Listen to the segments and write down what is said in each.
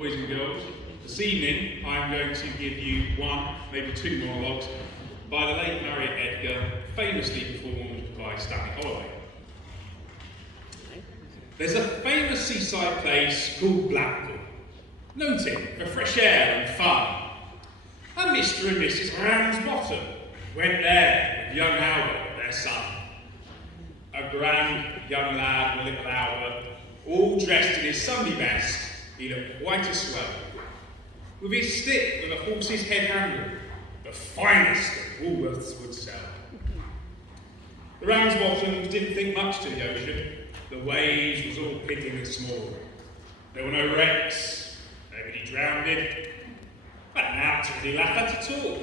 boys and girls. This evening I'm going to give you one, maybe two monologues by the late Marriott Edgar, famously performed by Stanley Holloway. There's a famous seaside place called Blackpool, noted for fresh air and fun. And Mr. and Mrs. Ramsbottom went there with young Albert, their son. A grand young lad with little Albert, all dressed in his Sunday best. He looked quite a swell, with his stick with a horse's head handle, the finest that Woolworths would sell. The Ramsbottoms didn't think much to the ocean. The waves was all piddling and small. There were no wrecks, nobody drowned, but now to really laugh at all.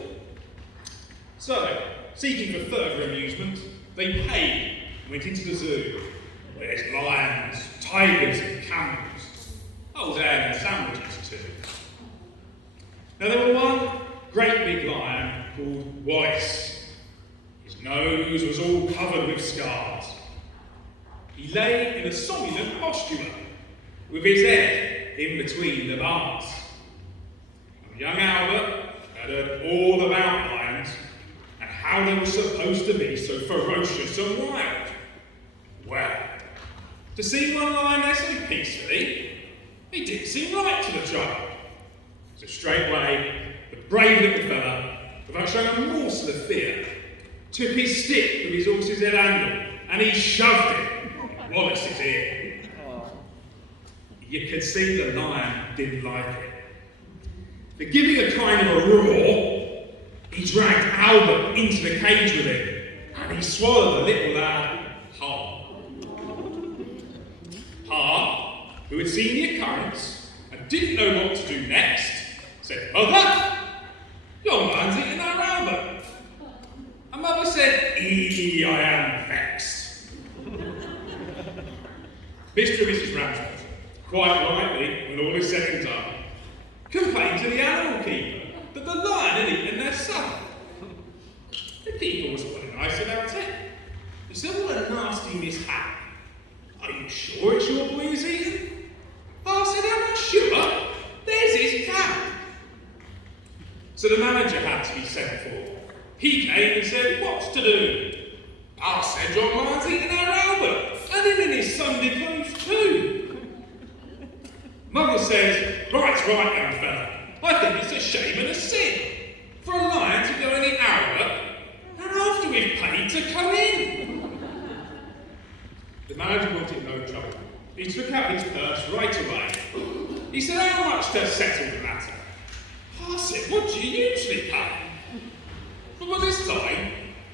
So, seeking for further amusement, they paid and went into the zoo, where there's lions, tigers and camels. Old ale and sandwiches too. Now there were one great big lion called Weiss. His nose was all covered with scars. He lay in a somnolent posture, with his head in between the bars. And young Albert had heard all about lions and how they were supposed to be so ferocious and wild. Well, to see one lying there so peacefully, it didn't seem right to the child. So straightway, the brave little fella, without showing a morsel of fear, took his stick with his horse's head handle and he shoved it in Wallace's ear. You could see the lion didn't like it. But giving a kind of a roar, he dragged Albert into the cage with him and he swallowed the little lad whole. Who had seen the occurrence and didn't know what to do next, said, "Mother, your man's eating our Albert." And Mother said, "I am vexed." Mr. and Mrs. Ramsbottom, quite rightly, when all is said and done, complained to the animal keeper that the lion had eaten their son. The keeper was quite nice about it. He said, "What a nasty mishap. Are you sure it's your boy who's eaten?" I said, "Am I sure? There's his cat." So the manager had to be sent for. He came and said, "What's to do?" I said, "Your man's eating our Albert, and him in his Sunday clothes too." Mother says, right, young fella. I think it's a shame and a sin for a lion to go and eat Albert, and after we've paid to come in." The manager wanted no trouble. He took out his purse right away. He said, "How much to settle the matter?" I said, "What do you usually pay?" But by this time,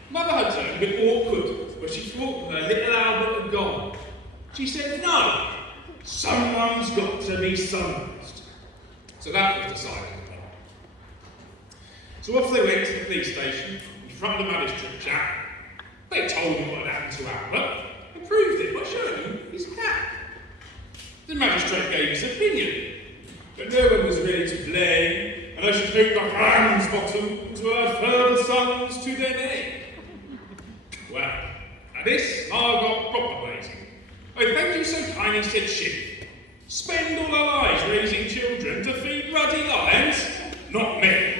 Mother had turned a bit awkward, but she thought her little Albert had gone. She said, "No, someone's got to be summoned." So that was decided upon. So off they went to the police station in front of the magistrate chap. They told him what had happened to Albert and proved it by showing him his cat. The magistrate gave his opinion, but no one was really to blame, and I should hope the Ramsbottoms were further sons to their name. Well, at this, I got proper blazing. "Oh, thank you so kindly," said she. "Spend all our lives raising children to feed bloody lions? Not me."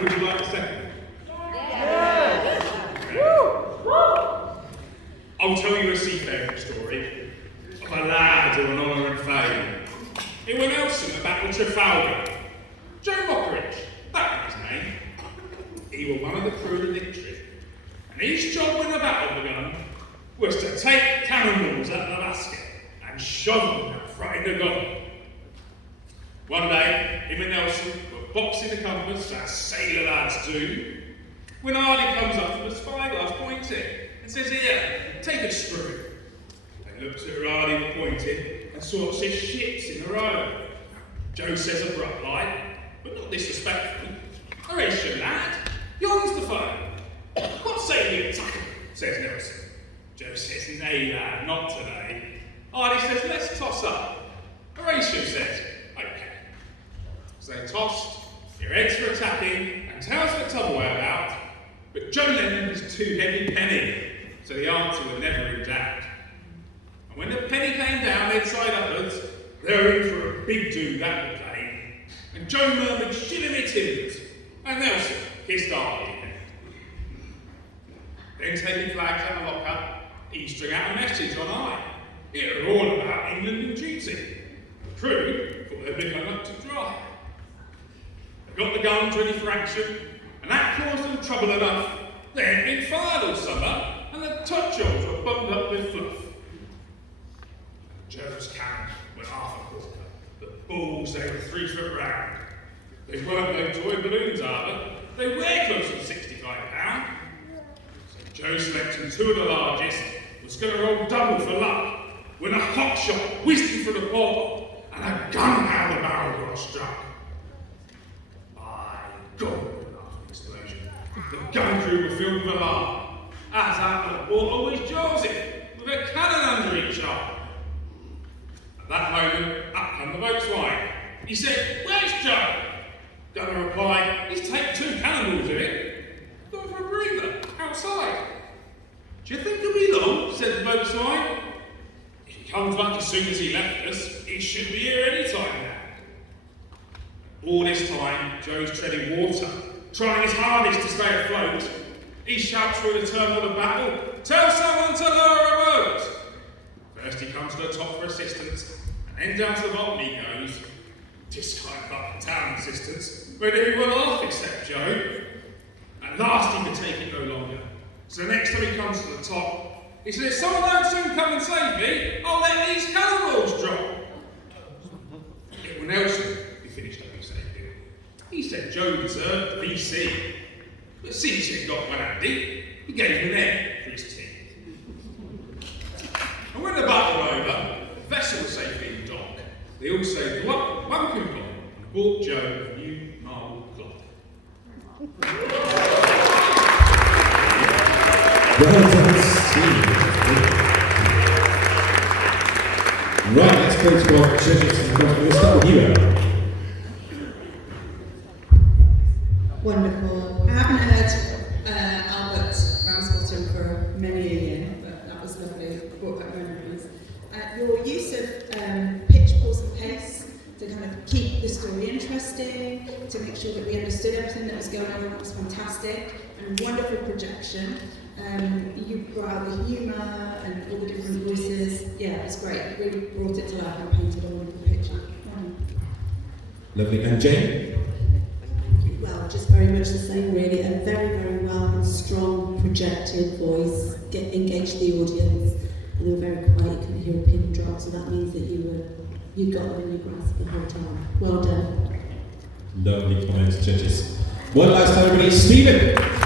Would you like a second? Yeah. I'll tell you a seafaring story of a lad of an honour and fame. It were Nelson at Battle Trafalgar. Joe Mockridge, that was his name. He were one of the crew of the Victory, and his job when the battle begun was to take cannonballs out of the basket and shove them out front in the gun. One day, him and Nelson were boxing the compass, as sailor lads do, when Hardy comes up from the spyglass pointing and says, "Here, take a screw." They looked at Hardy and pointed and saw it says ships in a row. Joe says abrupt like, but not disrespectful, "Horatio, lad, yon's the phone." "What say you, Tucker?" says Nelson. Joe says, "Nay, lad, not today." Hardy says, "Let's toss up." Horatio says, "Okay." So are tossed, your eggs for attacking, and tails for t'other about, but Joe Lennon was too heavy penny, so the answer was never in doubt. And when the penny came down head side upwards, they were in for a big do that would play, and Joe murmured shiver me timbers, and Nelson kissed Arlie. Then taking flags out of the locker, he strung out a message on high. It was all about England and duty. The crew thought they'd been hung up to dry. They got the guns ready for action, and that caused them trouble enough. They hadn't been fired all summer, and the touch-holes were bunged up with fluff. Joe's cannon went half a quarter. The balls, they were 3 foot round. They weren't no toy balloons, either. They were close to 65 pounds. So Joe selecting 2 of the largest, was going to roll double for luck, when a hot shot whizzed him through the portal, and a gunpowder barrel got struck. My God, after the explosion, the gun crew were filled with alarm, as out the water always jaws it, with a cannon under each arm. At that moment, up came the boatswain. He said, "Where's Joe?" Gunner replied, "He's taken 2 cannonballs with him. Going for a breather, outside." "Do you think he'll be long?" said the boatswain. "If he comes back as soon as he left us, he should be here any time now." All this time, Joe's treading water, trying his hardest to stay afloat. He shouts through the turmoil of battle, "Tell someone to lower a boat!" First he comes to the top for assistance, and then down to the bottom he goes. This kind of up and down assistance, but everyone laughed except Joe. At last he could take it no longer. So next time he comes to the top, he said, "If someone don't soon come and save me, I'll let these cannonballs drop." It was Nelson who finished up his safety. He said Joe deserved the VC, but since he'd got one handy, he gave him an egg for his tea. And when the battle was over, the vessel was safely in dock. They all saved one coupon and bought Joe a new marble clock. Well done, Steve. Right, let's go to our judges. We'll start with you, Emma. Wonderful. I haven't heard Albert Ramsbottom for many a year, but that was lovely. Brought back memories. Your use of pitch, pause and pace to kind of keep the story interesting, to make sure that we understood everything that was going on, was fantastic, and wonderful projection. You brought out the humour and all the different voices. Yeah, it was great. It really brought it to life and painted a wonderful picture. Lovely. And Jane? Well, just very much the same really. A very, very well and strong projected voice, engaged the audience, and they were very quiet, you couldn't hear a pin drop, so that means that you got them in your grasp the whole time. Well done. Lovely comments, judges. One last time, everybody. Stephen!